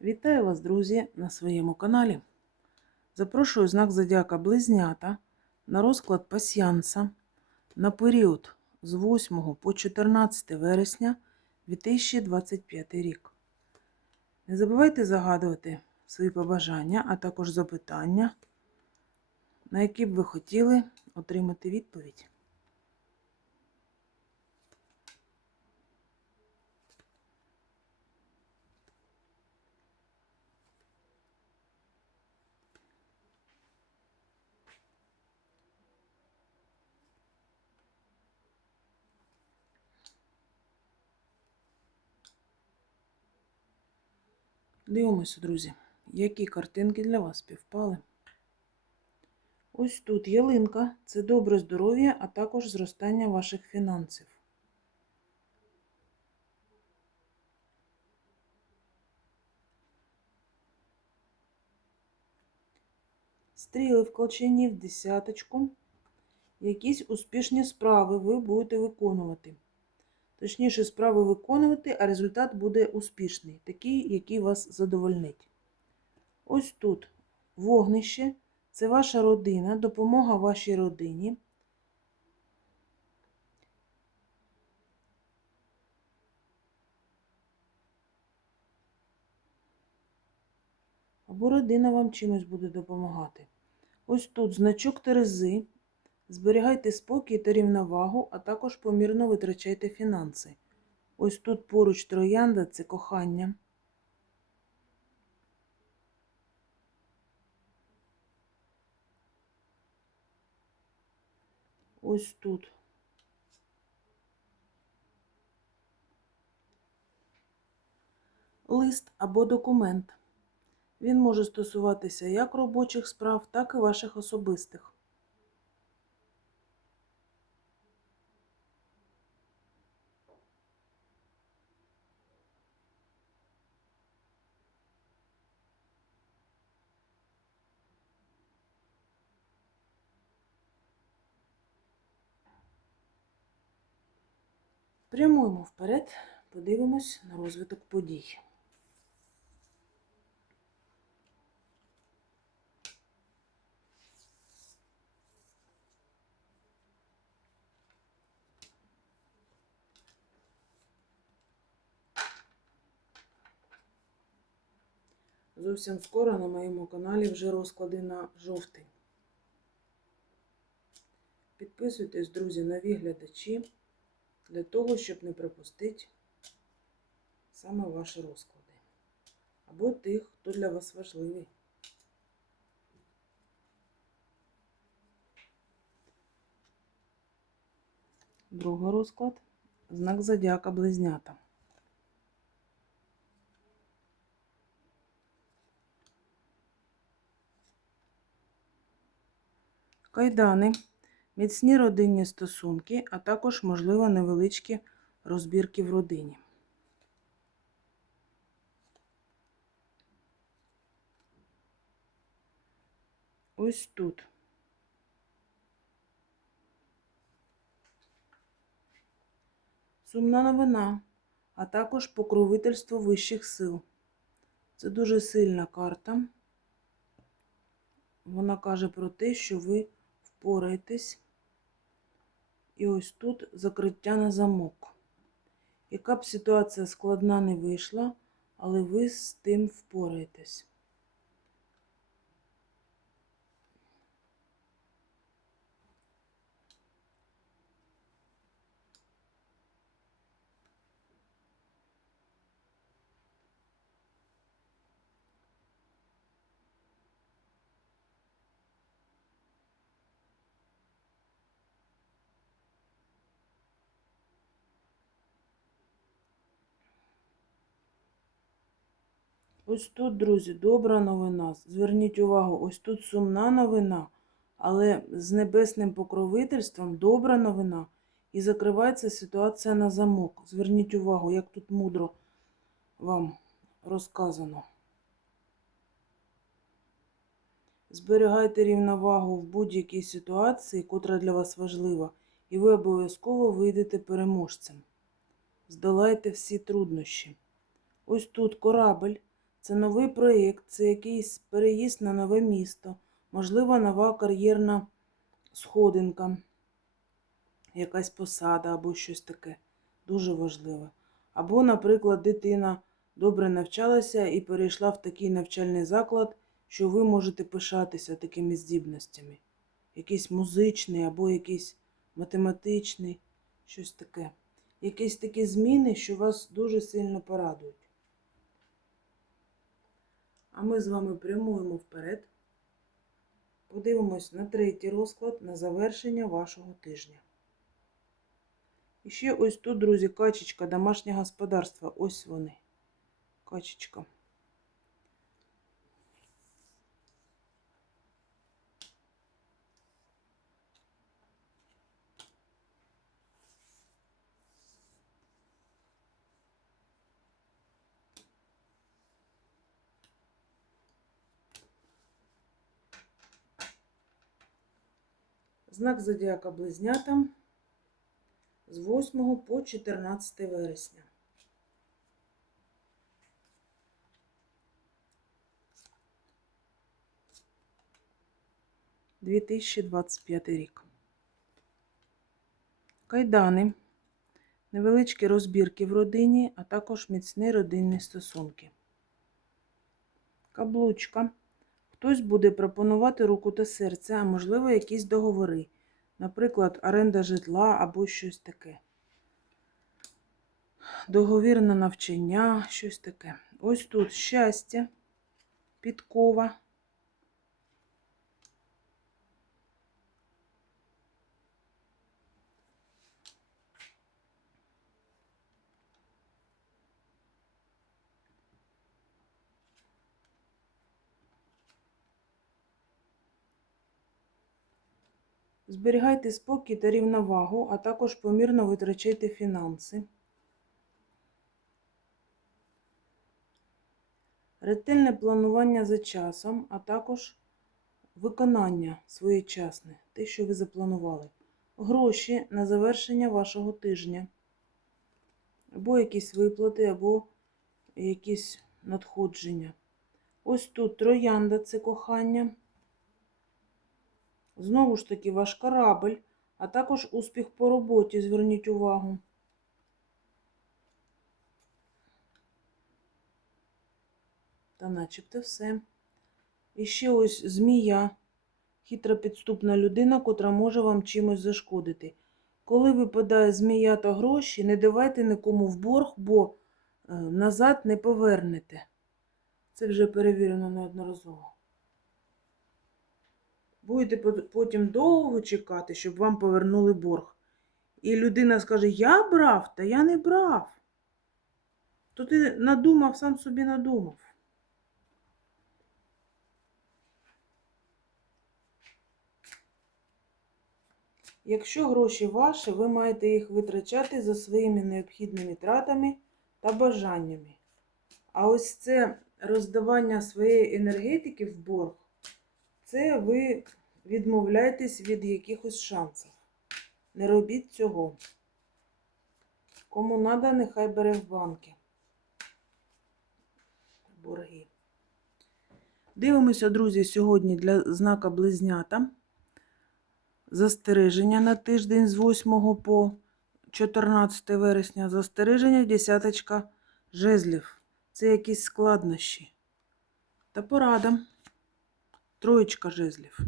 Вітаю вас, друзі, на своєму каналі. Запрошую знак Зодіака Близнята на розклад пасіянса на період з 8 по 14 вересня 2025 рік. Не забувайте загадувати свої побажання, а також запитання, на які б ви хотіли отримати відповідь. Дивимося, друзі, які картинки для вас співпали. Ось тут ялинка це добре здоров'я, а також зростання ваших фінансів. Стріли в колчані в десяточку. Якісь успішні справи ви будете виконувати. Точніше, справи виконувати, а результат буде успішний, такий, який вас задовольнить. Ось тут вогнище це ваша родина, допомога вашій родині. Або родина вам чимось буде допомагати. Ось тут значок Терези. Зберігайте спокій та рівновагу, а також помірно витрачайте фінанси. Ось тут поруч троянда це кохання. Ось тут. Лист або документ. Він може стосуватися як робочих справ, так і ваших особистих. Прямуємо вперед, подивимось на розвиток подій. Зовсім скоро на моєму каналі вже розклади на жовтий. Підписуйтесь, друзі, нові глядачі для того, щоб не пропустити саме ваші розклади. Або тих, хто для вас важливий. Другий розклад. Знак зодіака близнята. Кайдани міцні родинні стосунки, а також, можливо, невеличкі розбірки в родині. Ось тут. Сумна новина, а також покровительство вищих сил. Це дуже сильна карта. Вона каже про те, що ви впораєтесь. І ось тут закриття на замок. Яка б ситуація складна не вийшла, але ви з тим впораєтесь. Ось тут, друзі, добра новина. Зверніть увагу, ось тут сумна новина, але з небесним покровительством добра новина. І закривається ситуація на замок. Зверніть увагу, як тут мудро вам розказано. Зберігайте рівновагу в будь-якій ситуації, котра для вас важлива, і ви обов'язково вийдете переможцем. Здолайте всі труднощі. Ось тут корабель це новий проєкт, це якийсь переїзд на нове місто, можливо, нова кар'єрна сходинка, якась посада або щось таке дуже важливе. Або, наприклад, дитина добре навчалася і перейшла в такий навчальний заклад, що ви можете пишатися такими здібностями. Якийсь музичний або якийсь математичний, щось таке. Якісь такі зміни, що вас дуже сильно порадують. А ми з вами прямуємо вперед. Подивимось на третій розклад на завершення вашого тижня. І ще ось тут, друзі, качечка, домашнє господарство. Ось вони. Качечка. Знак зодіака Близнята з 8 по 14 вересня. Дві тисячі двадцять п'ятий рік. Кайдани, невеличкі розбірки в родині, а також міцні родинні стосунки. Каблучка. Хтось буде пропонувати руку та серце, а можливо, якісь договори, наприклад, оренда житла або щось таке. Договір на навчання, щось таке. Ось тут щастя, підкова. Зберігайте спокій та рівновагу, а також помірно витрачайте фінанси. Ретельне планування за часом, а також виконання своєчасне, те, що ви запланували. Гроші на завершення вашого тижня. Або якісь виплати, або якісь надходження. Ось тут троянда це кохання. Знову ж таки, ваш корабль, а також успіх по роботі, зверніть увагу. Та начебто все. І ще ось змія, хитра підступна людина, котра може вам чимось зашкодити. Коли випадає змія та гроші, не давайте нікому в борг, бо е, назад не повернете. Це вже перевірено неодноразово. Будете потім довго чекати, щоб вам повернули борг. І людина скаже: Я брав, та я не брав. То ти надумав, сам собі надумав. Якщо гроші ваші, ви маєте їх витрачати за своїми необхідними тратами та бажаннями. А ось це роздавання своєї енергетики в борг, це ви відмовляєтесь від якихось шансів. Не робіть цього. Кому треба, нехай бере в банки. Борги. Дивимося, друзі, сьогодні для знака близнята. Застереження на тиждень з 8 по 14 вересня. Застереження десяточка жезлів. Це якісь складнощі. Та порада. Троєчка жезлів.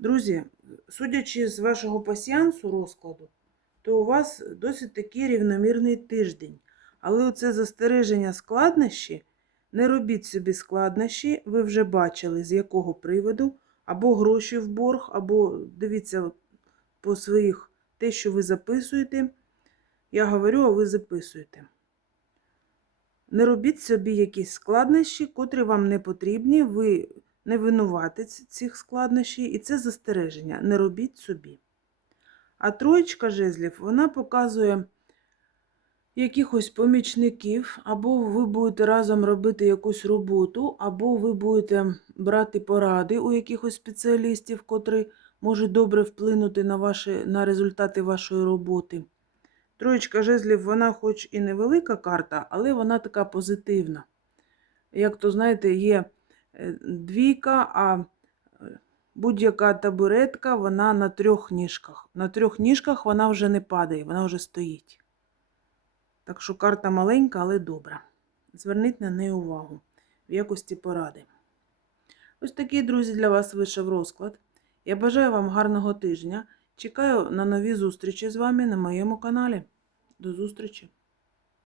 Друзі, судячи з вашого пасіансу розкладу, то у вас досить такий рівномірний тиждень. Але оце застереження складнощі, не робіть собі складнощі, ви вже бачили, з якого приводу, або гроші в борг, або дивіться по своїх те, що ви записуєте. Я говорю, а ви записуєте. Не робіть собі якісь складнощі, котрі вам не потрібні. Ви не винуватець цих складнощів, і це застереження. Не робіть собі. А троєчка жезлів, вона показує якихось помічників, або ви будете разом робити якусь роботу, або ви будете брати поради у якихось спеціалістів, котрі можуть добре вплинути на, ваші, на результати вашої роботи. Троєчка жезлів, вона хоч і невелика карта, але вона така позитивна. як то знаєте, є двійка, а е, будь-яка табуретка, вона на трьох ніжках. На трьох ніжках вона вже не падає, вона вже стоїть. Так що карта маленька, але добра. Зверніть на неї увагу в якості поради. Ось такий, друзі, для вас вийшов розклад. Я бажаю вам гарного тижня. Чекаю на нові зустрічі з вами на моєму каналі. До зустрічі!